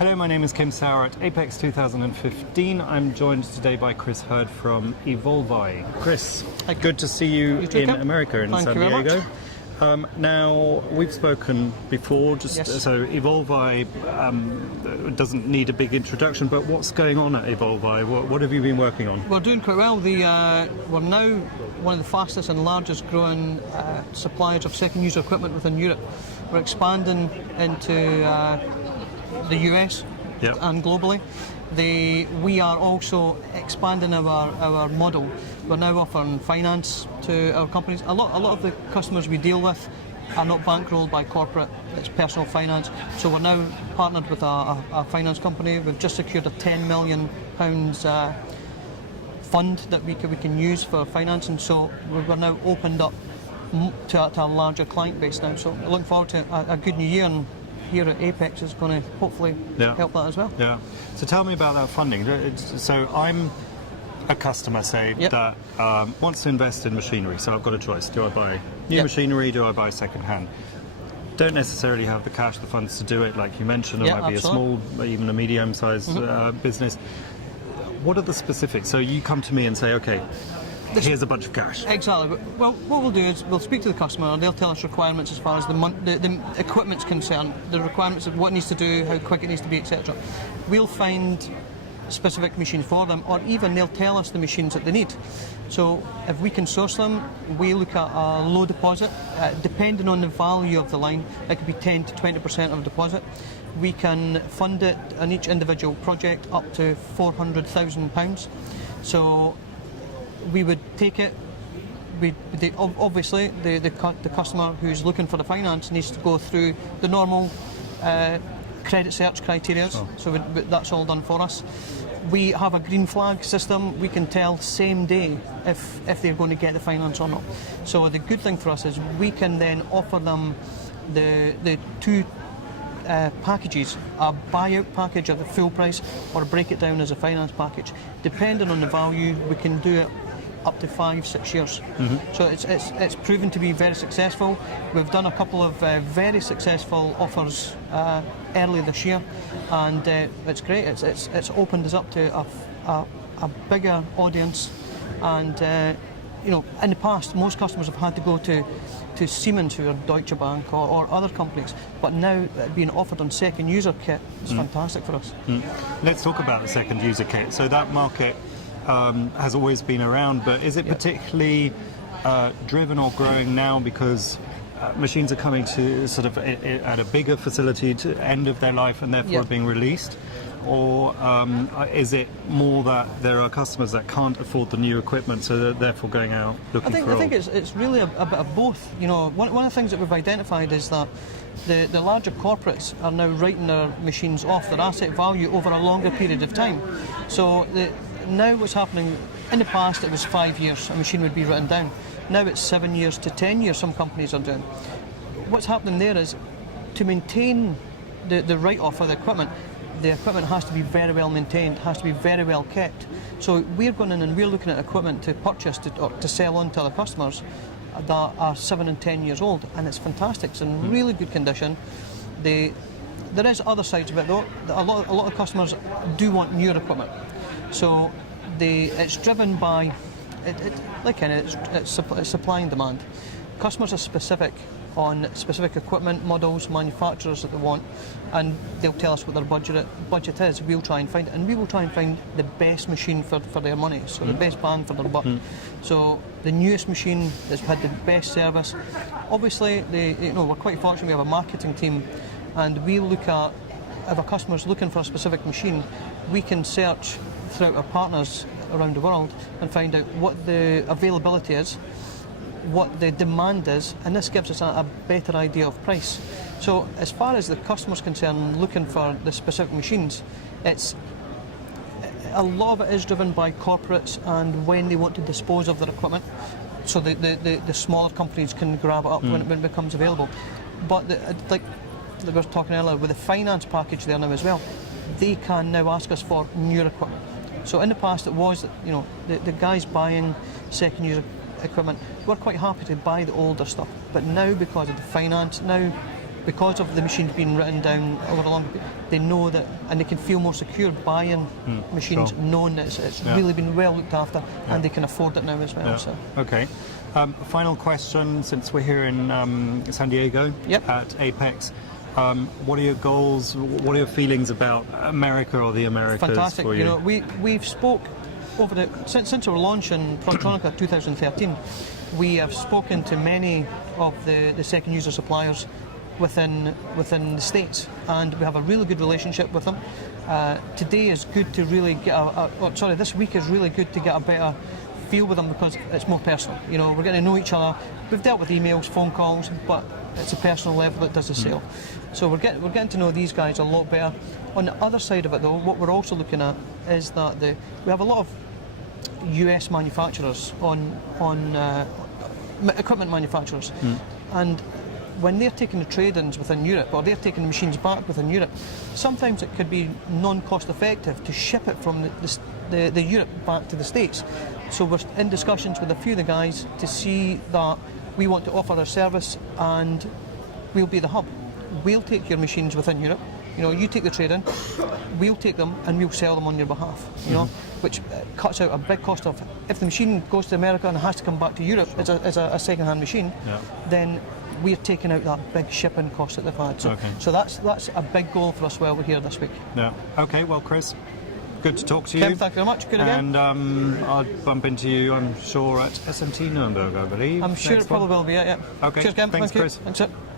Hello, my name is Kim Sauer at APEX 2015. I'm joined today by Chris Herd from Evolvi. Chris, good to see you in America, in San Diego. Now, we've spoken before, so Evolvi doesn't need a big introduction, but what's going on at Evolvi? What have you been working on? We're doing quite well. We're now one of the fastest and largest growing suppliers of second user equipment within Europe. We're expanding into the US and globally. We are also expanding our model. We're now offering finance to our companies. A lot of the customers we deal with are not bankrolled by corporate, it's personal finance. So we're now partnered with a finance company. We've just secured a £10 million fund that we can use for financing. So we're now opened up to a larger client base now. So looking forward to a good new year, and here at APEX is going to hopefully help that as well. Yeah. So tell me about that funding. So I'm a customer, say, that wants to invest in machinery. So I've got a choice. Do I buy new machinery? Do I buy second hand? Don't necessarily have the cash, the funds to do it, like you mentioned. It might be a small, even a medium-sized business. What are the specifics? So you come to me and say, okay, here's a bunch of cash. Exactly. Well, what we'll do is we'll speak to the customer and they'll tell us requirements as far as the equipment's concerned, the requirements of what it needs to do, how quick it needs to be, etc. We'll find specific machines for them, or even they'll tell us the machines that they need. So if we can source them, we look at a low deposit. Depending on the value of the line, it could be 10 to 20% of deposit. We can fund it on each individual project up to £400,000. So we would take it. Obviously, the customer who's looking for the finance needs to go through the normal credit search criteria. So that's all done for us. We have a green flag system. We can tell same day if they're going to get the finance or not. So the good thing for us is we can then offer them the two packages, a buyout package at the full price, or break it down as a finance package. Depending on the value, we can do it up to 5-6 years. So it's proven to be very successful. We've done a couple of very successful offers early this year, and it's great. It's opened us up to a bigger audience, and in the past most customers have had to go to Siemens or Deutsche Bank or other companies, but now being offered on second user kit is fantastic for us. Let's talk about the second user kit. So that market has always been around, but is it particularly driven or growing now because machines are coming to sort of at a bigger facility to end of their life and therefore being released? Or is it more that there are customers that can't afford the new equipment, so they're therefore going out looking for? I think it's really a bit of both. One of the things that we've identified is that the larger corporates are now writing their machines off their asset value over a longer period of time. So now what's happening, in the past it was 5 years a machine would be written down. Now it's 7 years to 10 years some companies are doing. What's happening there is, to maintain the write-off of the equipment has to be very well maintained, has to be very well kept. So we're going in and we're looking at equipment to purchase or to sell on to other customers that are 7 and 10 years old, and it's fantastic. It's in really good condition. There is other sides of it though. A lot of customers do want newer equipment. So it's driven by it's supply and demand. Customers are specific on specific equipment models, manufacturers that they want, and they'll tell us what their budget is. We'll try and find it, and we will try and find the best machine for their money, so the best bang for their buck. So the newest machine that's had the best service. Obviously, we're quite fortunate. We have a marketing team, and we look at, if a customer's looking for a specific machine, we can search throughout our partners around the world and find out what the availability is, what the demand is, and this gives us a better idea of price. So as far as the customer's concerned, looking for the specific machines, a lot of it is driven by corporates and when they want to dispose of their equipment, so the smaller companies can grab it up when it becomes available. But like we were talking earlier, with the finance package there now as well, they can now ask us for newer equipment. So in the past it was that the guys buying second user equipment were quite happy to buy the older stuff, but now because of the finance, now because of the machines being written down over a long period, they know that, and they can feel more secure buying machines, sure. knowing that it's really been well looked after, and they can afford it now as well. Yeah. So. Okay. Final question, since we're here in San Diego at APEX. What are your goals? What are your feelings about America or the Americas? Fantastic. For you? You know, we've spoke over since our launch in Frontronica 2013. We have spoken to many of the second user suppliers within the States, and we have a really good relationship with them. Today is good to really get this week is really good to get a better feel with them, because it's more personal. You know, we're getting to know each other. We've dealt with emails, phone calls, but it's a personal level that does the sale. So we're getting to know these guys a lot better. On the other side of it, though, what we're also looking at is that we have a lot of US manufacturers on equipment manufacturers, and when they're taking the trade-ins within Europe, or they're taking the machines back within Europe, sometimes it could be non-cost effective to ship it from the Europe back to the States. So we're in discussions with a few of the guys to see that we want to offer our service, and we'll be the hub. We'll take your machines within Europe. You know, you take the trade-in, we'll take them and we'll sell them on your behalf. You know, which cuts out a big cost of, if the machine goes to America and has to come back to Europe as a second-hand machine, then we're taking out that big shipping cost that they've had. So that's a big goal for us while we're here this week. Yeah. Okay. Well, Chris, good to talk to you. Kim, thank you very much. Good again. And I'll bump into you, I'm sure, at SMT Nuremberg, I believe. I'm sure it probably will be. Yeah. Okay. Cheers, Kim. Thanks, Thank you. Chris. Thanks.